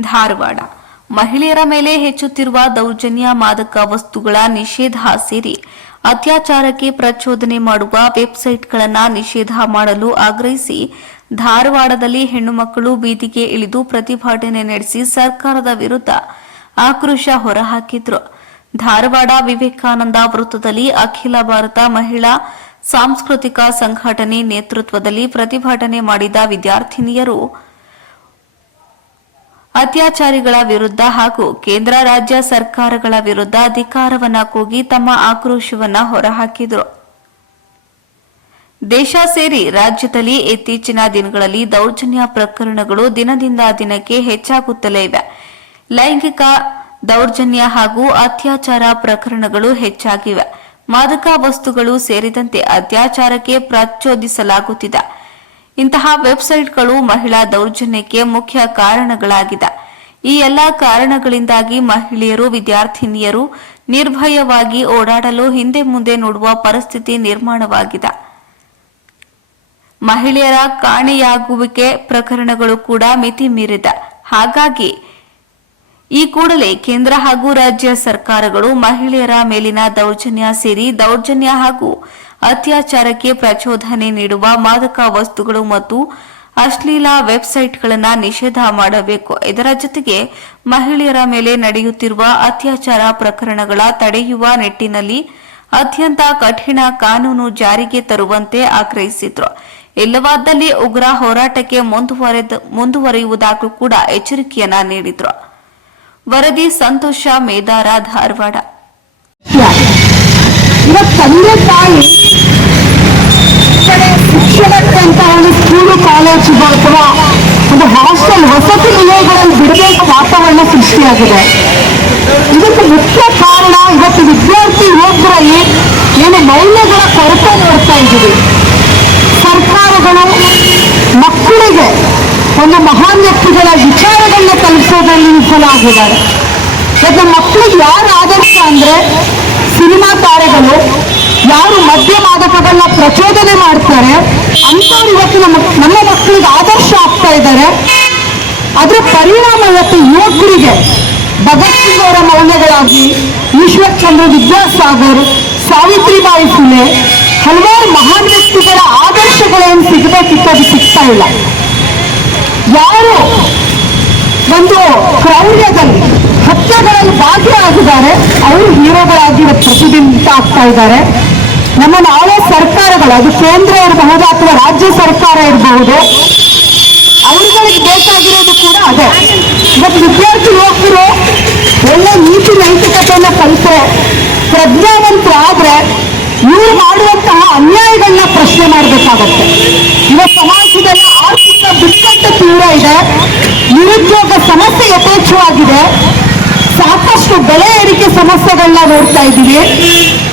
ಧಾರವಾಡ. ಮಹಿಳೆಯರ ಮೇಲೆ ಹೆಚ್ಚುತ್ತಿರುವ ದೌರ್ಜನ್ಯ ಮಾದಕ ವಸ್ತುಗಳ ನಿಷೇಧ ಸೇರಿ ಅತ್ಯಾಚಾರಕ್ಕೆ ಪ್ರಚೋದನೆ ಮಾಡುವ ವೆಬ್ಸೈಟ್ಗಳನ್ನು ನಿಷೇಧ ಮಾಡಲು ಆಗ್ರಹಿಸಿ ಧಾರವಾಡದಲ್ಲಿ ಹೆಣ್ಣು ಮಕ್ಕಳು ಬೀದಿಗೆ ಇಳಿದು ಪ್ರತಿಭಟನೆ ನಡೆಸಿ ಸರ್ಕಾರದ ವಿರುದ್ಧ ಆಕ್ರೋಶ ಹೊರಹಾಕಿದ್ರು. ಧಾರವಾಡ ವಿವೇಕಾನಂದ ವೃತ್ತದಲ್ಲಿ ಅಖಿಲ ಭಾರತ ಮಹಿಳಾ ಸಾಂಸ್ಕೃತಿಕ ಸಂಘಟನೆ ನೇತೃತ್ವದಲ್ಲಿ ಪ್ರತಿಭಟನೆ ಮಾಡಿದ ವಿದ್ಯಾರ್ಥಿನಿಯರು ಅತ್ಯಾಚಾರಿಗಳ ವಿರುದ್ಧ ಹಾಗೂ ಕೇಂದ್ರ ರಾಜ್ಯ ಸರ್ಕಾರಗಳ ವಿರುದ್ಧ ಅಧಿಕಾರವನ್ನ ಕೂಗಿ ತಮ್ಮ ಆಕ್ರೋಶವನ್ನ ಹೊರಹಾಕಿದರು. ದೇಶ ಸೇರಿ ರಾಜ್ಯದಲ್ಲಿ ಇತ್ತೀಚಿನ ದಿನಗಳಲ್ಲಿ ದೌರ್ಜನ್ಯ ಪ್ರಕರಣಗಳು ದಿನದಿಂದ ದಿನಕ್ಕೆ ಹೆಚ್ಚಾಗುತ್ತಲೇ ಇವೆ. ಲೈಂಗಿಕ ದೌರ್ಜನ್ಯ ಹಾಗೂ ಅತ್ಯಾಚಾರ ಪ್ರಕರಣಗಳು ಹೆಚ್ಚಾಗಿವೆ. ಮಾದಕ ವಸ್ತುಗಳು ಸೇರಿದಂತೆ ಅತ್ಯಾಚಾರಕ್ಕೆ ಪ್ರಚೋದಿಸಲಾಗುತ್ತಿದೆ. ಇಂತಹ ವೆಬ್ಸೈಟ್ಗಳು ಮಹಿಳಾ ದೌರ್ಜನ್ಯಕ್ಕೆ ಮುಖ್ಯ ಕಾರಣಗಳಾಗಿದೆ. ಈ ಎಲ್ಲಾ ಕಾರಣಗಳಿಂದಾಗಿ ಮಹಿಳೆಯರು, ವಿದ್ಯಾರ್ಥಿನಿಯರು ನಿರ್ಭಯವಾಗಿ ಓಡಾಡಲು ಹಿಂದೆ ಮುಂದೆ ನೋಡುವ ಪರಿಸ್ಥಿತಿ ನಿರ್ಮಾಣವಾಗಿದೆ. ಮಹಿಳೆಯರ ಕಾಣೆಯಾಗುವಿಕೆ ಪ್ರಕರಣಗಳು ಕೂಡ ಮಿತಿ ಮೀರಿದೆ. ಹಾಗಾಗಿ ಈ ಕೂಡಲೇ ಕೇಂದ್ರ ಹಾಗೂ ರಾಜ್ಯ ಸರ್ಕಾರಗಳು ಮಹಿಳೆಯರ ಮೇಲಿನ ದೌರ್ಜನ್ಯ ಸೇರಿ ದೌರ್ಜನ್ಯ ಹಾಗೂ ಅತ್ಯಾಚಾರಕ್ಕೆ ಪ್ರಚೋದನೆ ನೀಡುವ ಮಾದಕ ವಸ್ತುಗಳು ಮತ್ತು ಅಶ್ಲೀಲ ವೆಬ್ಸೈಟ್ಗಳನ್ನು ನಿಷೇಧ ಮಾಡಬೇಕು. ಇದರ ಜೊತೆಗೆ ಮಹಿಳೆಯರ ಮೇಲೆ ನಡೆಯುತ್ತಿರುವ ಅತ್ಯಾಚಾರ ಪ್ರಕರಣಗಳ ತಡೆಯುವ ನಿಟ್ಟಿನಲ್ಲಿ ಅತ್ಯಂತ ಕಠಿಣ ಕಾನೂನು ಜಾರಿಗೆ ತರುವಂತೆ ಆಗ್ರಹಿಸಿದ್ರು. ಇಲ್ಲವಾದಲ್ಲಿ ಉಗ್ರ ಹೋರಾಟಕ್ಕೆ ಮುಂದುವರಿಯುವುದಾಗೂ ಕೂಡ ಎಚ್ಚರಿಕೆಯನ್ನ ನೀಡಿದ್ರು. ವರದಿ ಸಂತೋಷ ಮೇದಾರ ಧಾರವಾಡ ಇವತ್ತು ತಂದೆ ತಾಯಿ ಕಡೆ ಶಿಕ್ಷಣಕ್ಕೆ ಅಂತ ಒಂದು ಸ್ಕೂಲು ಕಾಲೇಜು ಅಥವಾ ಒಂದು ಹಾಸ್ಟೆಲ್ ವಸತಿ ನಿಲಯಗಳನ್ನು ಬಿಡಬೇಕು ವಾತಾವರಣ ಸೃಷ್ಟಿಯಾಗಿದೆ ಇದಕ್ಕೆ ಮುಖ್ಯ ಕಾರಣ ಇವತ್ತು ವಿದ್ಯಾರ್ಥಿ ಯುವಕರಲ್ಲಿ ಏನು ಮೌಲ್ಯಗಳ ಕೊರತೆ ನೋಡ್ತಾ ಇದ್ದೀವಿ ಸರ್ಕಾರಗಳು ಮಕ್ಕಳಿಗೆ ಒಂದು ಮಹಾನ್ ವ್ಯಕ್ತಿಗಳ ವಿಚಾರಗಳನ್ನ ಕಲಿಸೋದ್ರಲ್ಲಿ ವಿಫಲಾಗಿದ್ದಾರೆ ಯಾಕಂದ್ರೆ ಮಕ್ಕಳಿಗೆ ಯಾರು ಆದರ್ಶ ಅಂದ್ರೆ ಸಿನಿಮಾ ತಾರೆಗಳು ಯಾರು ಮದ್ಯ ಮಾದಕಗಳನ್ನ ಪ್ರಚೋದನೆ ಮಾಡ್ತಾರೆ ಅಂತವ್ರು ಇವತ್ತು ನಮ್ಮ ನಮ್ಮ ಮಕ್ಕಳಿಗೆ ಆದರ್ಶ ಆಗ್ತಾ ಇದ್ದಾರೆ. ಅದರ ಪರಿಣಾಮ ಇವತ್ತು ಯುವಕರಿಗೆ, ಭಗತ್ ಸಿಂಗ್ ಅವರ ಮೌಲ್ಯಗಳಾಗಿ ಈಶ್ವರ್ಚಂದ್ರ ವಿದ್ಯಾಸಾಗರ್, ಸಾವಿತ್ರಿಬಾಯಿ ಫುಲೆ, ಹಲವಾರು ಮಹಾನ್ ವ್ಯಕ್ತಿಗಳ ಆದರ್ಶಗಳೇನು ಸಿಗಬೇಕಿತ್ತು ಅದು ಸಿಗ್ತಾ ಇಲ್ಲ. ಯಾರು ಒಂದು ಕ್ರೌರ್ಯದಲ್ಲಿ ಹತ್ಯೆಗಳಲ್ಲಿ ಭಾಗಿಯಾಗಿದ್ದಾರೆ, ಅವರು ಹೀರೋಗಳಾಗಿ ಪ್ರತಿಬಿಂಬಿತ ಆಗ್ತಾ ಇದ್ದಾರೆ. ನಮ್ಮ ನಾಳೆ ಸರ್ಕಾರಗಳು. ಅದು ಕೇಂದ್ರ ಇರಬಹುದು ಅಥವಾ ರಾಜ್ಯ ಸರ್ಕಾರ ಇರಬಹುದು. ಅವರುಗಳಿಗೆ ಬೇಕಾಗಿರೋದು ಕೂಡ ಅದೇ. ಇವತ್ತು ವಿದ್ಯಾರ್ಥಿ ಯುವಕರು ಒಳ್ಳೆ ನೀತಿ ನೈತಿಕತೆಯನ್ನ ಕಲಿತ್ರೆ ಪ್ರಜ್ಞಾವಂತರಾದ್ರೆ ಇವರು ಮಾಡುವಂತಹ ಅನ್ಯಾಯಗಳನ್ನ ಪ್ರಶ್ನೆ ಮಾಡಬೇಕಾಗತ್ತೆ. ಇವತ್ತು ಸಮಾಜದಲ್ಲಿ ಆರ್ಥಿಕ ಬಿಕ್ಕಟ್ಟು ತೀವ್ರ ಇದೆ. ನಿರುದ್ಯೋಗ ಸಮಸ್ಯೆ ಯಥೇಚ್ಛವಾಗಿದೆ. ಸಾಕಷ್ಟು ಬೆಲೆ ಏರಿಕೆ ಸಮಸ್ಯೆಗಳನ್ನ ನೋಡ್ತಾ ಇದ್ದೀವಿ.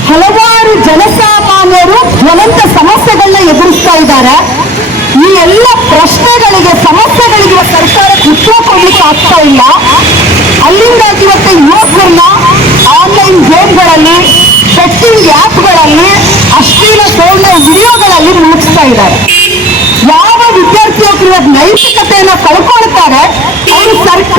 ಹಲವಾರು ಹಲವಾರು ಜನಸಾಮಾನ್ಯರು ಜ್ವಲಂತ ಸಮಸ್ಯೆಗಳನ್ನ ಎದುರಿಸ್ತಾ ಇದ್ದಾರೆ. ಈ ಎಲ್ಲ ಪ್ರಶ್ನೆಗಳಿಗೆ, ಸಮಸ್ಯೆಗಳಿಗೆ ಸರ್ಕಾರ ಉತ್ತರ ಕೊಡ್ಲಿಕ್ಕೆ ಆಗ್ತಾ ಇಲ್ಲ. ಅಲ್ಲಿಂದ ಇವತ್ತು ಯುವಕರನ್ನ ಆನ್ಲೈನ್ ಗೇಮ್ಗಳಲ್ಲಿ ಸೆಟ್ಟಿಂಗ್ ಆ್ಯಪ್ಗಳಲ್ಲಿ, ಅಶ್ಲೀಲ ತೋರ್ಣ ವಿಡಿಯೋಗಳಲ್ಲಿ ಮುಳುಗಿಸ್ತಾ ಇದ್ದಾರೆ. ಯಾವ ವಿದ್ಯಾರ್ಥಿಯೊಬ್ಬರು ನೈತಿಕತೆಯನ್ನು ಕಳ್ಕೊಳ್ತಾರೆ, ಅವರು ಸರ್ಕಾರ